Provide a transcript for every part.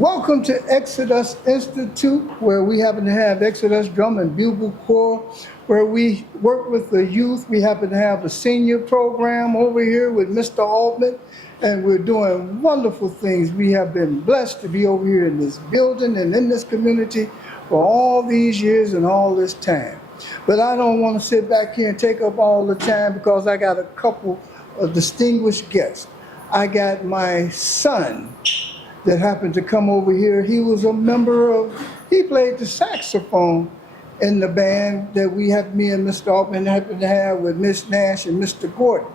Welcome to Exodus Institute, where we happen to have Exodus Drum and Bugle Corps, where we work with the youth. We happen to have a senior program over here with Mr. Altman, and we're doing wonderful things. We have been blessed to be over here in this building and in this community for all these years and all this time. But I don't want to sit back here and take up all the time because I got a couple of distinguished guests. I got my son that happened to come over here. He was a member of, he played the saxophone in the band that we had, me and Mr. Altman happened to have with Miss Nash and Mr. Gordon.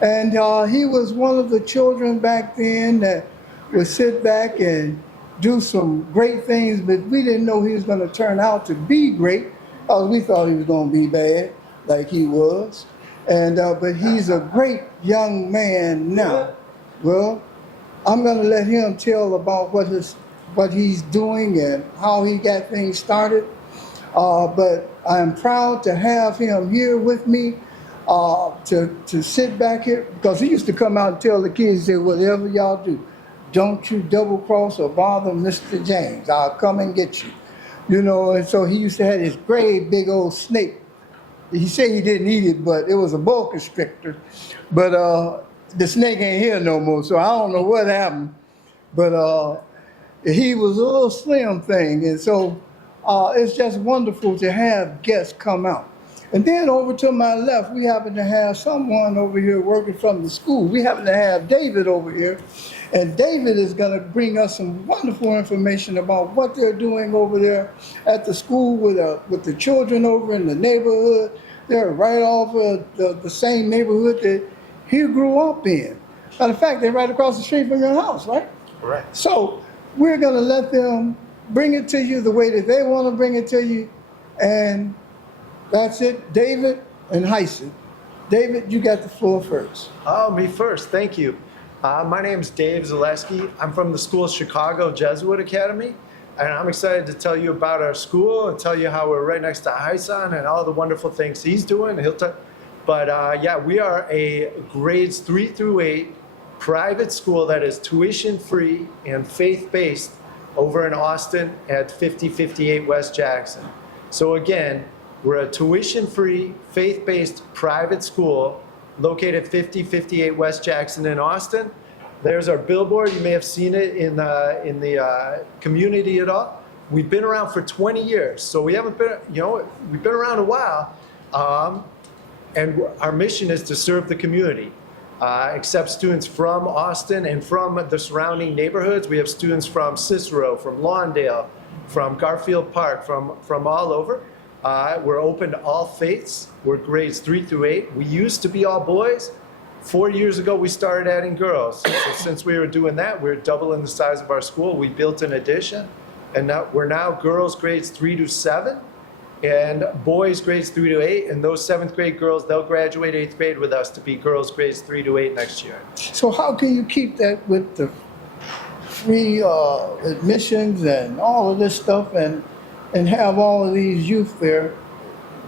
And he was one of the children back then that would sit back and do some great things, but we didn't know he was going to turn out to be great because we thought he was going to be bad like he was. And but he's a great young man now. Well, I'm going to let him tell about what he's doing and how he got things started. But I'm proud to have him here with me to sit back here, because he used to come out and tell the kids, say, whatever y'all do, don't you double cross or bother Mr. James. I'll come and get you. You know, and so he used to have this great big old snake. He said he didn't eat it, but it was a boa constrictor. But the snake ain't here no more, so I don't know what happened. But he was a little slim thing, and so it's just wonderful to have guests come out. And then over to my left, we happen to have someone over here working from the school. We happen to have David over here, and David is going to bring us some wonderful information about what they're doing over there at the school with the children over in the neighborhood. They're right off of the same neighborhood that he grew up in. Matter of fact, they're right across the street from your house, right? Correct. So we're going to let them bring it to you the way that they want to bring it to you, and that's it. David and Hyson. David, you got the floor first. Oh, me first. Thank you. My name's Dave Zaleski. I'm from the school's Chicago Jesuit Academy, and I'm excited to tell you about our school and tell you how we're right next to Hyson and all the wonderful things he's doing. But yeah, we are a grades 3 through 8 private school that is tuition-free and faith-based over in Austin at 5058 West Jackson. So again, we're a tuition-free, faith-based private school located at 5058 West Jackson in Austin. There's our billboard. You may have seen it in the community at all. We've been around for 20 years, so we haven't been, we've been around a while. And our mission is to serve the community, accept students from Austin and from the surrounding neighborhoods. We have students from Cicero, from Lawndale, from Garfield Park, from all over. We're open to all faiths. We're grades 3 through 8. We used to be all boys. 4 years ago, we started adding girls. So since we were doing that, we're doubling the size of our school. We built an addition, and we're now girls grades 3 to 7. And boys grades 3 to 8, and those 7th grade girls, they'll graduate 8th grade with us to be girls grades 3 to 8 next year. So how can you keep that with the free admissions and all of this stuff and have all of these youth there?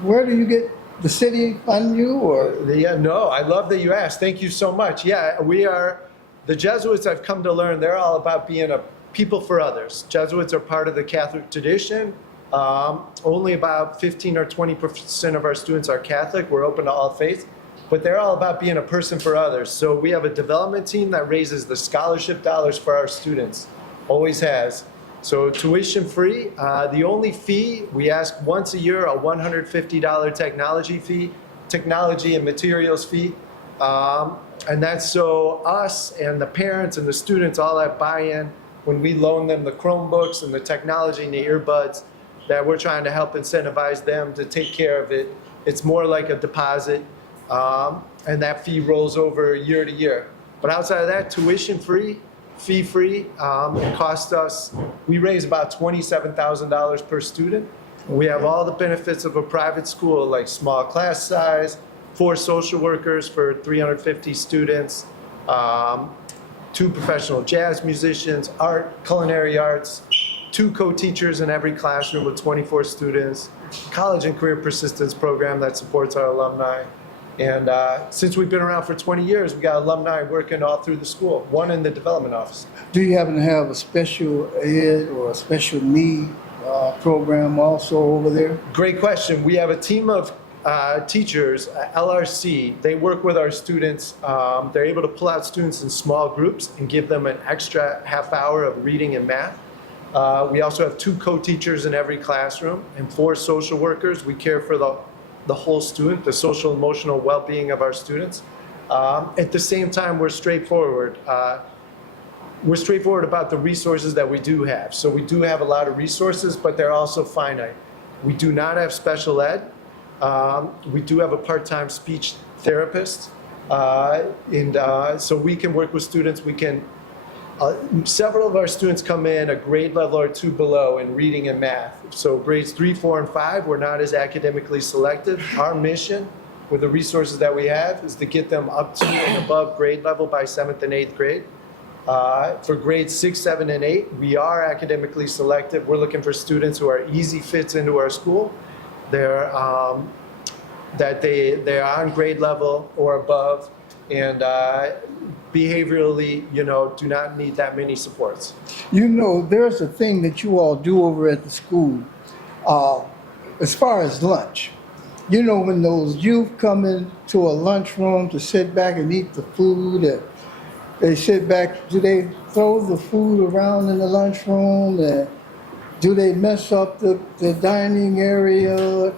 Where do you get the city fund you, or? Yeah, no, I love that you asked. Thank you so much. Yeah, we are, the Jesuits, I've come to learn, they're all about being a people for others. Jesuits are part of the Catholic tradition. Only about 15 or 20% of our students are Catholic. We're open to all faiths, but they're all about being a person for others. So we have a development team that raises the scholarship dollars for our students, always has. So tuition free. The only fee, we ask once a year, a $150 technology and materials fee. And that's so us and the parents and the students all have buy-in when we loan them the Chromebooks and the technology and the earbuds, that we're trying to help incentivize them to take care of it. It's more like a deposit, and that fee rolls over year to year. But outside of that, tuition free, fee free. It costs us, we raise about $27,000 per student. We have all the benefits of a private school, like small class size, 4 social workers for 350 students, 2 professional jazz musicians, art, culinary arts, 2 co-teachers in every classroom with 24 students, college and career persistence program that supports our alumni, And since we've been around for 20 years, we got alumni working all through the school, one in the development office. Do you happen to have a special ed or a special need program also over there? Great question. We have a team of teachers, LRC. They work with our students. They're able to pull out students in small groups and give them an extra half hour of reading and math. We also have 2 co-teachers in every classroom and 4 social workers. We care for the whole student, the social emotional well-being of our students. At the same time, we're straightforward. We're straightforward about the resources that we do have. So we do have a lot of resources, but they're also finite. We do not have special ed. We do have a part-time speech therapist. So we can work with students. We can, several of our students come in a grade level or 2 below in reading and math. So grades 3, 4, and 5, we're not as academically selective. Our mission with the resources that we have is to get them up to and above grade level by 7th and 8th grade. For grades 6, 7, and 8, we are academically selective. We're looking for students who are easy fits into our school. They're they're on grade level or above, and behaviorally, do not need that many supports. You know, there's a thing that you all do over at the school as far as lunch. You know, when those youth come into a lunchroom to sit back and eat the food, they sit back, do they throw the food around in the lunchroom? And do they mess up the dining area?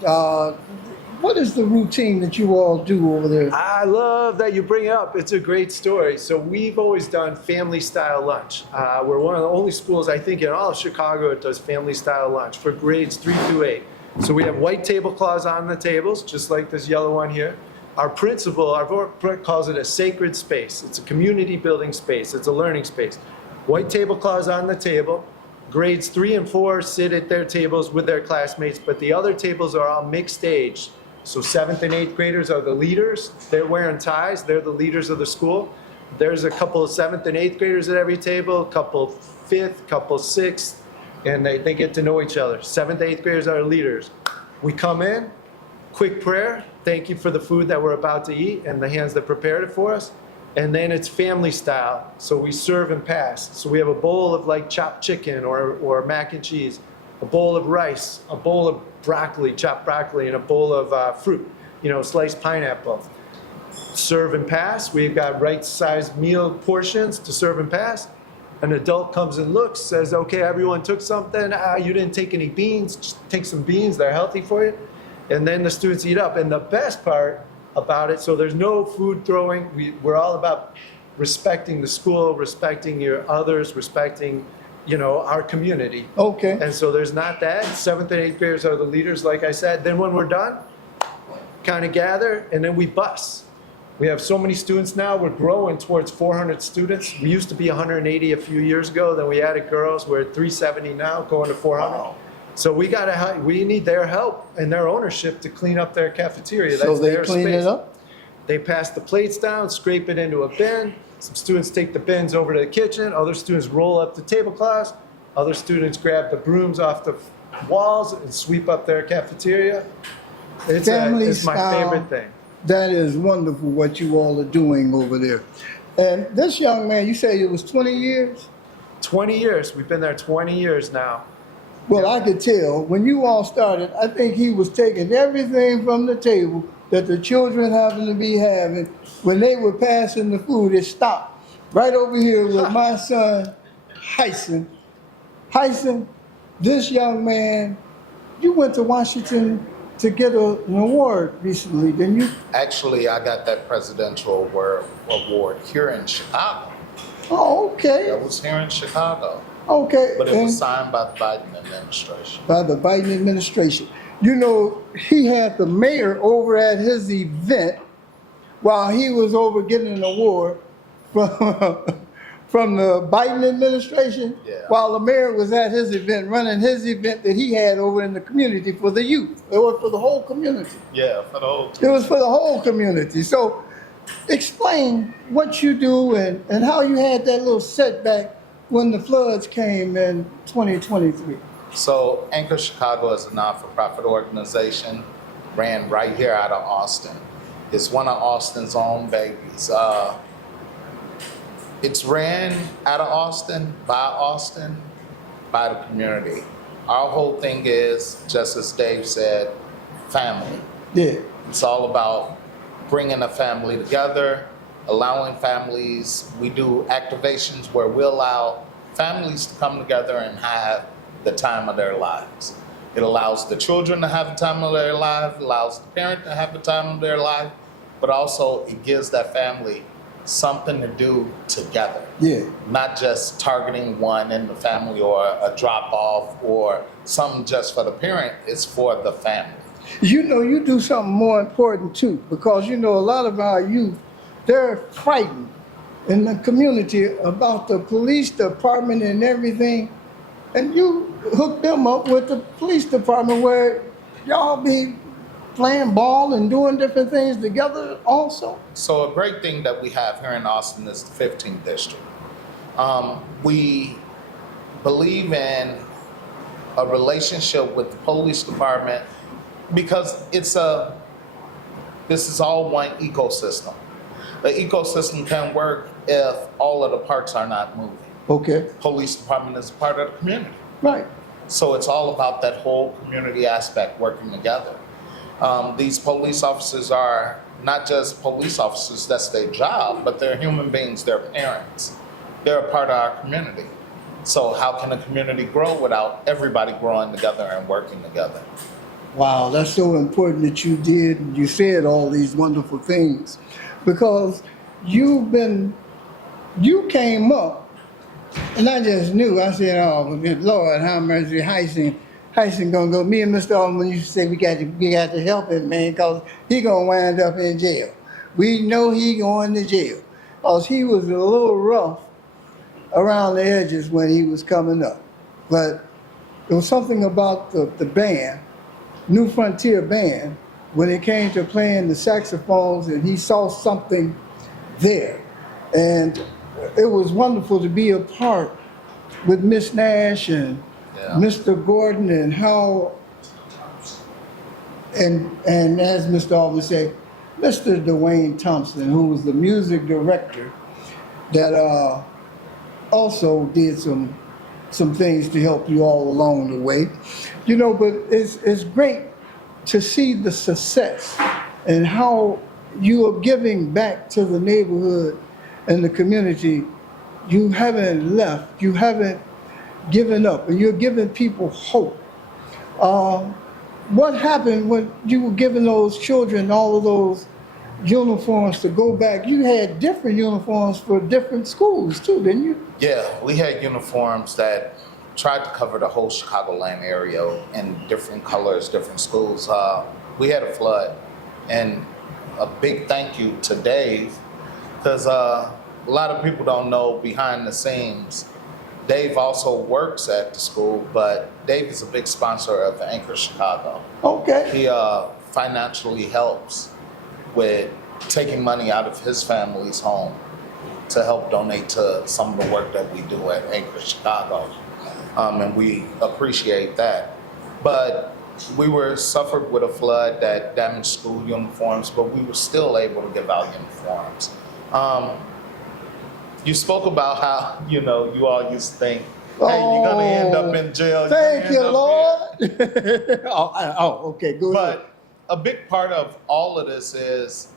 What is the routine that you all do over there? I love that you bring it up. It's a great story. So we've always done family-style lunch. We're one of the only schools, I think, in all of Chicago that does family-style lunch for grades 3 through 8. So we have white tablecloths on the tables, just like this yellow one here. Our principal, our board calls it a sacred space. It's a community building space. It's a learning space. White tablecloths on the table. Grades 3 and 4 sit at their tables with their classmates, but the other tables are all mixed age. So 7th and 8th graders are the leaders. They're wearing ties. They're the leaders of the school. There's a couple of 7th and 8th graders at every table, a couple 5th, couple 6th, and they get to know each other. 7th, 8th graders are leaders. We come in, quick prayer, thank you for the food that we're about to eat and the hands that prepared it for us. And then it's family style, so we serve and pass. So we have a bowl of like chopped chicken or mac and cheese, a bowl of rice, a bowl of broccoli, chopped broccoli, and a bowl of fruit, sliced pineapple. Serve and pass. We've got right-sized meal portions to serve and pass. An adult comes and looks, says, okay, everyone took something. You didn't take any beans. Just take some beans. They're healthy for you. And then the students eat up. And the best part about it, so there's no food throwing. We're all about respecting the school, respecting your others, respecting our community. Okay. And so there's not that. 7th and 8th graders are the leaders, like I said. Then when we're done, kind of gather, and then we bus. We have so many students now. We're growing towards 400 students. We used to be 180 a few years ago. Then we added girls. We're at 370 now, going to 400. Wow. So we need their help and their ownership to clean up their cafeteria. So That's they their clean space. it up? They pass the plates down, scrape it into a bin. Some students take the bins over to the kitchen. Other students roll up the tablecloths. Other students grab the brooms off the walls and sweep up their cafeteria. It's my favorite thing. That is wonderful what you all are doing over there. And this young man, you say it was 20 years? 20 years. We've been there 20 years now. Well, I could tell when you all started, I think he was taking everything from the table that the children happened to be having. When they were passing the food, it stopped right over here with my son, Hyson. Hyson, this young man, you went to Washington to get an award recently, didn't you? Actually, I got that presidential award here in Chicago. Oh, okay. That was here in Chicago. Okay. But it and was signed by the Biden administration. by the Biden administration. You know, he had the mayor over at his event while he was over getting an award from the Biden administration, Yeah. while the mayor was at his event, running his event that he had over in the community for the youth. It was for the whole community. Yeah, for the whole It was for the whole community. So explain what you do and how you had that little setback when the floods came in 2023. So Anchor Chicago is a non-for-profit organization, ran right here out of Austin. It's one of Austin's own babies. It's ran out of Austin, by the community. Our whole thing is, just as Dave said, family. Yeah. It's all about bringing a family together, allowing families. We do activations where we allow families to come together and have the time of their lives. It allows the children to have the time of their life, allows the parent to have the time of their life, but also it gives that family something to do together. Yeah. Not just targeting one in the family or a drop off or something just for the parent, it's for the family. You know, you do something more important too, because you know, a lot of our youth, they're frightened in the community about the police department and everything. And you hook them up with the police department where y'all be playing ball and doing different things together also. So a great thing that we have here in Austin is the 15th district. We believe in a relationship with the police department because this is all one ecosystem. The ecosystem can work if all of the parts are not moving. Okay. Police department is a part of the community. Right. So it's all about that whole community aspect working together. These police officers are not just police officers, that's their job, but they're human beings, they're parents. They're a part of our community. So how can a community grow without everybody growing together and working together? Wow, that's so important that you did, you said all these wonderful things, because you came up, and I just knew, I said, oh, good Lord, how mercy, Hyson gonna go. Me and Mr. Alderman used to say we got to help him, man, because he gonna wind up in jail. We know he going to jail, because he was a little rough around the edges when he was coming up. But there was something about the band, New Frontier Band, when it came to playing the saxophones, and he saw something there. And it was wonderful to be a part with Miss Nash and Mr. Gordon and how, and as Mr. Alvin said, Mr. Dwayne Thompson, who was the music director, that also did some things to help you all along the way. You know, but it's great to see the success and how you are giving back to the neighborhood and the community. You haven't left, you haven't given up, and you're giving people hope. What happened when you were giving those children all of those uniforms to go back? You had different uniforms for different schools too, didn't you? Yeah, we had uniforms that tried to cover the whole Chicagoland area in different colors, different schools. We had a flood, and a big thank you to Dave, because a lot of people don't know behind the scenes, Dave also works at the school, but Dave is a big sponsor of Anchor Chicago. Okay. He financially helps with taking money out of his family's home to help donate to some of the work that we do at Anchor Chicago. And we appreciate that. But we were suffered with a flood that damaged school uniforms, but we were still able to give out uniforms. You spoke about how, you all used to think, hey, you're gonna end up in jail. Thank you, Lord. Okay, good. But a big part of all of this is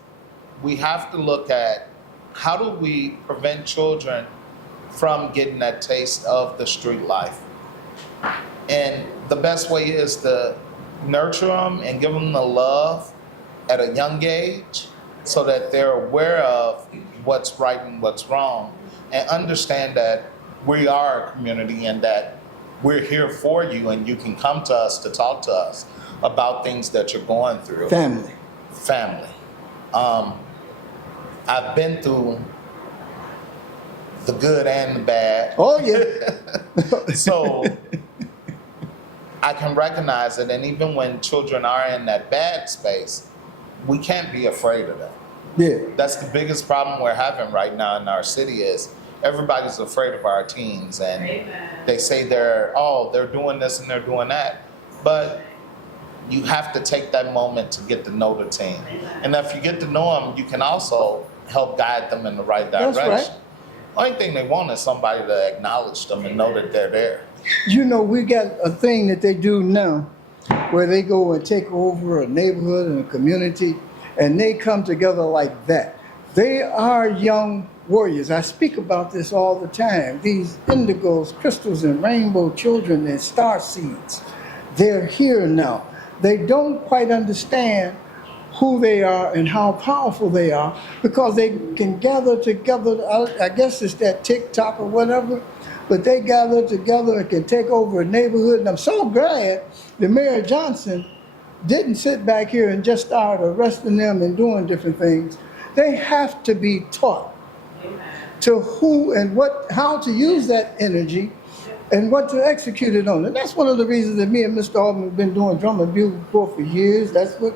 we have to look at how do we prevent children from getting that taste of the street life. And the best way is to nurture them and give them the love at a young age so that they're aware of what's right and what's wrong, and understand that we are a community and that we're here for you and you can come to us to talk to us about things that you're going through. Family. I've been through the good and the bad. Oh, yeah. So I can recognize it, and even when children are in that bad space, we can't be afraid of them. Yeah. That's the biggest problem we're having right now in our city is everybody's afraid of our teens, and they say they're doing this and they're doing that. But you have to take that moment to get to know the team. And if you get to know them, you can also help guide them in the right That's direction. right. Only thing they want is somebody to acknowledge them and know that they're there. You know, we got a thing that they do now where they go and take over a neighborhood and a community, and they come together like that. They are young warriors. I speak about this all the time. These indigos, crystals, and rainbow children and star seeds, they're here now. They don't quite understand who they are and how powerful they are because they can gather together. I guess it's that TikTok or whatever, but they gather together and can take over a neighborhood. And I'm so glad that Mayor Johnson didn't sit back here and just start arresting them and doing different things. They have to be taught to who and what, how to use that energy and what to execute it on. And that's one of the reasons that me and Mr. Altman have been doing drum and bugle corps for years. That's what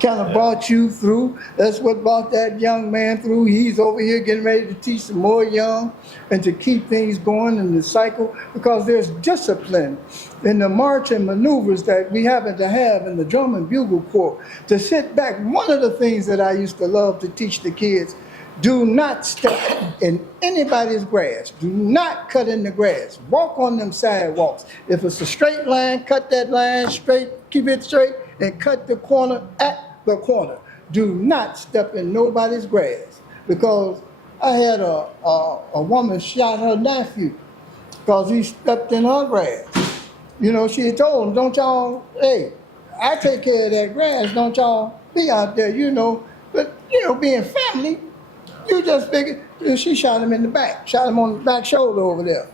kind of brought you through. That's what brought that young man through. He's over here getting ready to teach some more young and to keep things going in the cycle, because there's discipline in the march and maneuvers that we happen to have in the drum and bugle corps. To sit back, one of the things that I used to love to teach the kids, do not step in anybody's grass. Do not cut in the grass. Walk on them sidewalks. If it's a straight line, cut that line straight, keep it straight, and cut the corner at the corner. Do not step in nobody's grass, because I had a woman shot her nephew because he stepped in her grass. You know, she had told him, don't y'all, hey, I take care of that grass, don't y'all be out there, you know. But, you know, being family, you just figure, she shot him in the back, shot him on the back shoulder over there,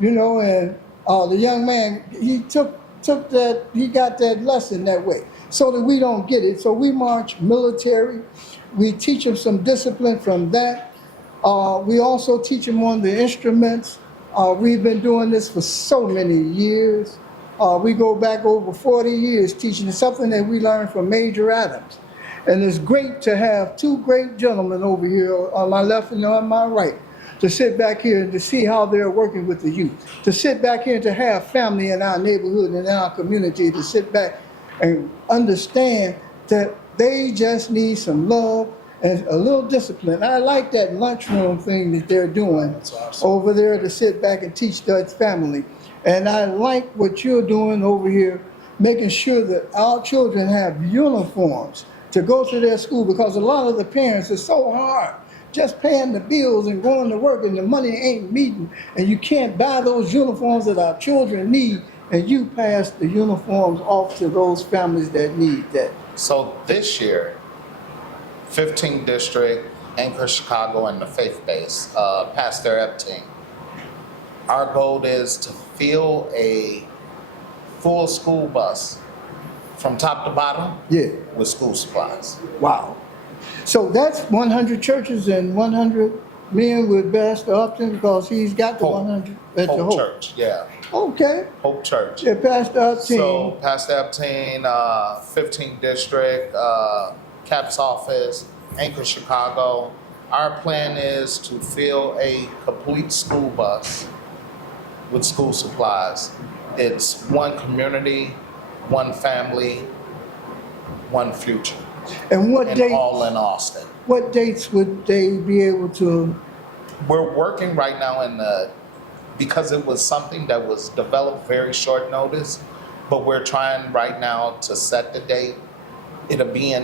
you know, and the young man, he took that, he got that lesson that way, so that we don't get it. So we march military, we teach them some discipline from that. We also teach them on the instruments. We've been doing this for so many years. We go back over 40 years teaching something that we learned from Major Adams. And it's great to have two great gentlemen over here on my left and on my right, to sit back here and to see how they're working with the youth, to sit back here and to have family in our neighborhood and in our community, to sit back and understand that they just need some love and a little discipline. I like that lunchroom thing that they're doing over there, to sit back and teach that family. And I like what you're doing over here, making sure that our children have uniforms to go to their school, because a lot of the parents, it's so hard just paying the bills and going to work, and the money ain't meeting, and you can't buy those uniforms that our children need, and you pass the uniforms off to those families that need that. So this year, 15th District, Anchor Chicago, and the Faith Base, Pastor Epstein, our goal is to fill a full school bus from top to bottom, Yeah. with school supplies. Wow. So that's 100 churches and 100 men with Pastor Upton, because he's got the Hope. 100 at the Hope Hope. Church, yeah, Okay. Hope Church. Yeah, Pastor Upton. So Pastor Epstein, 15th District, CAPS office, Anchor Chicago. Our plan is to fill a complete school bus with school supplies. It's one community, one family, one future, And what and dates? all in Austin. What dates would they be able to? We're working right now because it was something that was developed very short notice, but we're trying right now to set the date. It'll be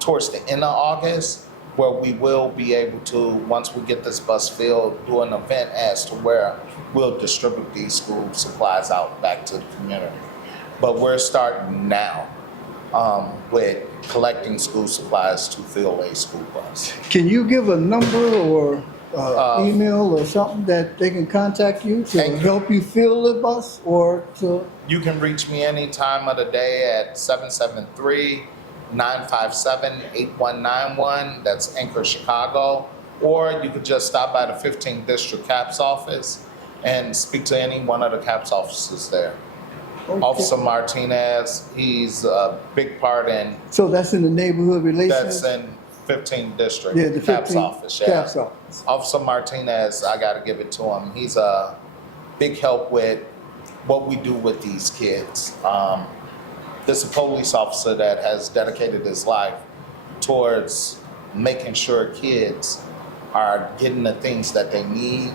towards the end of August, where we will be able to, once we get this bus filled, do an event as to where we'll distribute these school supplies out back to the community. But we're starting now with collecting school supplies to fill a school bus. Can you give a number or email or something that they can contact you to Thank you. help you fill the bus, or to? You can reach me any time of the day at 773-957-8191. That's Anchor Chicago. Or you could just stop by the 15th District CAPS office and speak to any one of the CAPS offices there. Okay. Officer Martinez, he's a big part in, So that's in the neighborhood relations? that's in 15th District, Yeah, the CAPS 15th office, yeah. CAPS office. Officer Martinez, I gotta give it to him. He's a big help with what we do with these kids. This is a police officer that has dedicated his life towards making sure kids are getting the things that they need,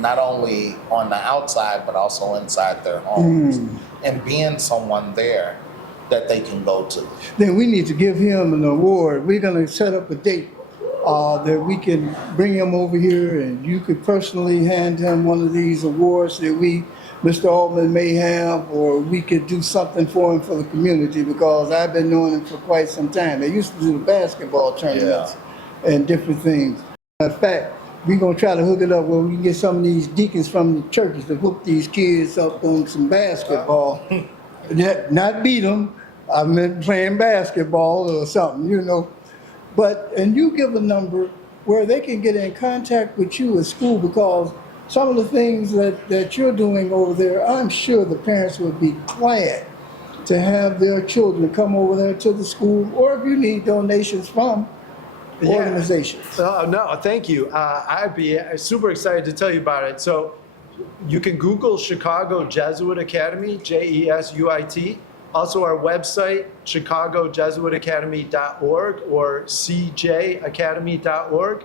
not only on the outside, but also inside their homes, and being someone there that they can go to. Then we need to give him an award. We're gonna set up a date that we can bring him over here, and you could personally hand him one of these awards that Mr. Altman may have, or we could do something for him for the community, because I've been knowing him for quite some time. They used to do the basketball tournaments and different things. In fact, we're gonna try to hook it up where we can get some of these deacons from the churches to hook these kids up on some basketball. Not beat them, I meant playing basketball or something, you know. And you give a number where they can get in contact with you at school, because some of the things that you're doing over there, I'm sure the parents would be glad to have their children come over there to the school, or if you need donations from organizations. No, thank you. I'd be super excited to tell you about it. So you can Google Chicago Jesuit Academy, Jesuit. Also our website, chicagojesuitacademy.org or cjacademy.org.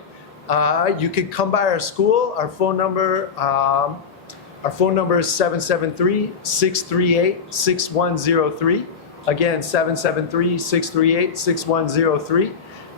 You can come by our school. Our phone number is 773-638-6103. Again, 773-638-6103.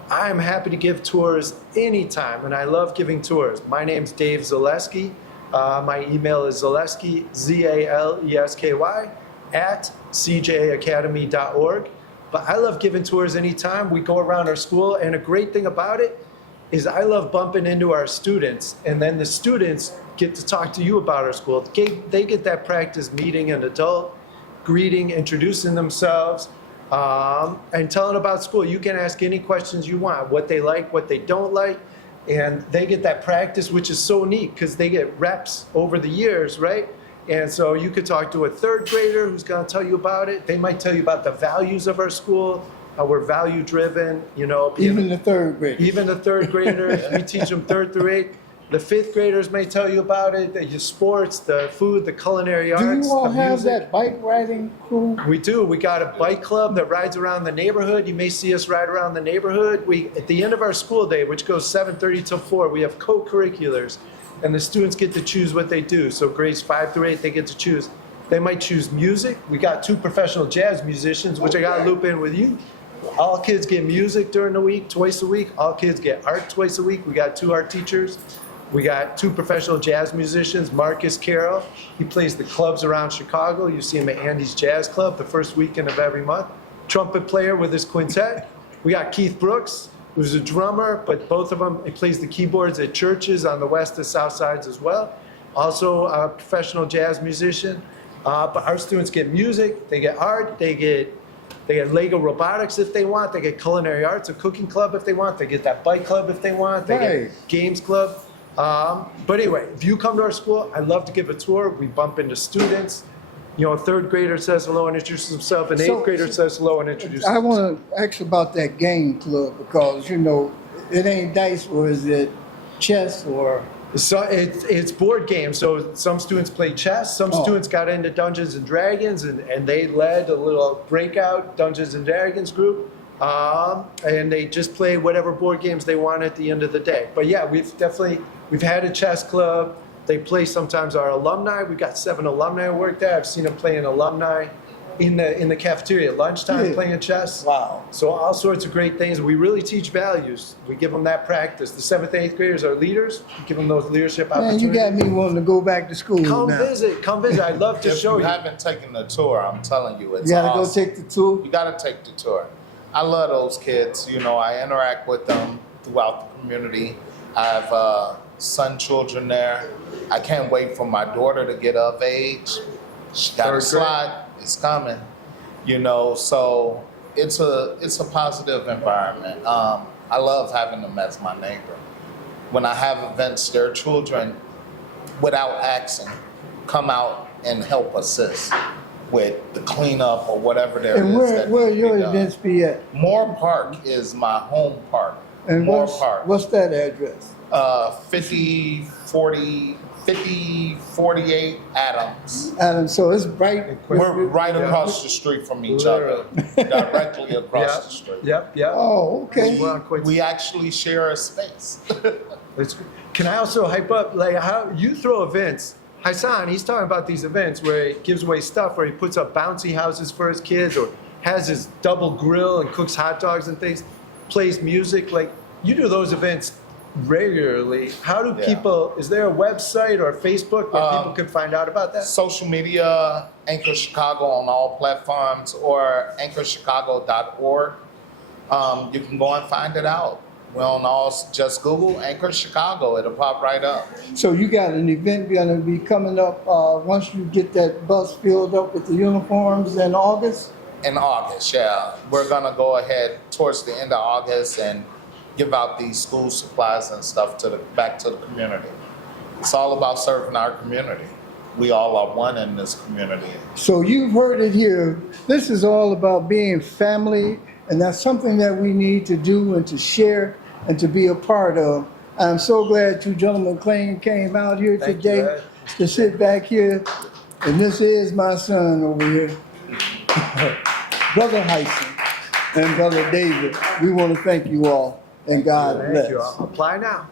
I am happy to give tours anytime, and I love giving tours. My name's Dave Zaleski. My email is Zaleski, Zalesky, at cjacademy.org. But I love giving tours anytime. We go around our school, and a great thing about it is I love bumping into our students, and then the students get to talk to you about our school. They get that practice meeting an adult, greeting, introducing themselves, and telling about school. You can ask any questions you want, what they like, what they don't like, and they get that practice, which is so neat because they get reps over the years, right? And so you could talk to a third grader who's going to tell you about it. They might tell you about the values of our school, how we're value driven, you know. Even the third graders. Even the third graders, we teach them 3rd through 8th. The 5th graders may tell you about it, the sports, the food, the culinary arts, Do you all the have music. that bike riding crew? We do. We got a bike club that rides around the neighborhood. You may see us ride around the neighborhood. At the end of our school day, which goes 7:30 till 4, we have co-curriculars, and the students get to choose what they do. So grades 5 through 8, they get to choose. They might choose music. We got 2 professional jazz musicians, which I got to loop in with you. All kids get music during the week, twice a week. All kids get art twice a week. We got 2 art teachers. We got 2 professional jazz musicians. Marcus Carroll, he plays the clubs around Chicago. You see him at Andy's Jazz Club the first weekend of every month. Trumpet player with his quintet. We got Keith Brooks, who's a drummer, but both of them, he plays the keyboards at churches on the west and south sides as well. Also a professional jazz musician. But our students get music, they get art, they get Lego robotics if they want, they get culinary arts, a cooking club if they want, they get that bike club if they want, they get games club. But anyway, if you come to our school, I love to give a tour. We bump into students. You know, a 3rd grader says hello and introduces himself. An 8th grader says hello and introduces I himself. want to ask about that game club, because, you know, it ain't dice, or is it chess, or? So it's board games. So some students play chess. Some students got into Dungeons and Dragons, and they led a little breakout Dungeons and Dragons group. And they just play whatever board games they want at the end of the day. But yeah, we've had a chess club. They play sometimes our alumni. We've got 7 alumni who work there. I've seen them playing alumni in the cafeteria at lunchtime playing chess. Wow. So all sorts of great things. We really teach values. We give them that practice. The 7th, 8th graders are leaders. We give them those leadership Man, opportunities. you got me wanting to go back to school Come now. visit. I'd love to If show you you. haven't taken the tour, I'm telling you, it's You gotta awesome. go take the tour. You gotta take the tour. I love those kids. You know, I interact with them throughout the community. I have son children there. I can't wait for my daughter to get of age. She got a 3rd grade. slide. It's coming. You know, so it's a positive environment. I love having them as my neighbor. When I have events, their children, without asking, come out and help assist with the cleanup or whatever there And is. that where needs to your be done. events be at? Moore Park is my home park. And Moore Park. what's that address? 5040 5048 Adams. And so it's right. We're right Yeah. across the street from each other, directly across the street. Yep, yep. Oh, okay. We're on Quincy. We actually share a space. It's, can I also hype up like how you throw events? Hassan, he's talking about these events where he gives away stuff, where he puts up bouncy houses for his kids, or has his double grill and cooks hot dogs and things, plays music. Like you do those events regularly. How do Yeah. people? Is there a website or Facebook where people can find out about that? Social media, Anchor Chicago on all platforms, or anchorchicago.org. You can go and find it out. We're on all, just Google Anchor Chicago, it'll pop right up. So you got an event gonna be coming up, once you get that bus filled up with the uniforms in August? In August, yeah. We're gonna go ahead towards the end of August and give out these school supplies and stuff back to the community. It's all about serving our community. We all are one in this community. So you've heard it here. This is all about being family, and that's something that we need to do and to share and to be a part of. I'm so glad you gentlemen came out here Thank you, today Ed. to sit back here. And this is my son over here, Brother Hyson and Brother David. We want to thank you all, and God Thank bless. you. I'll apply now.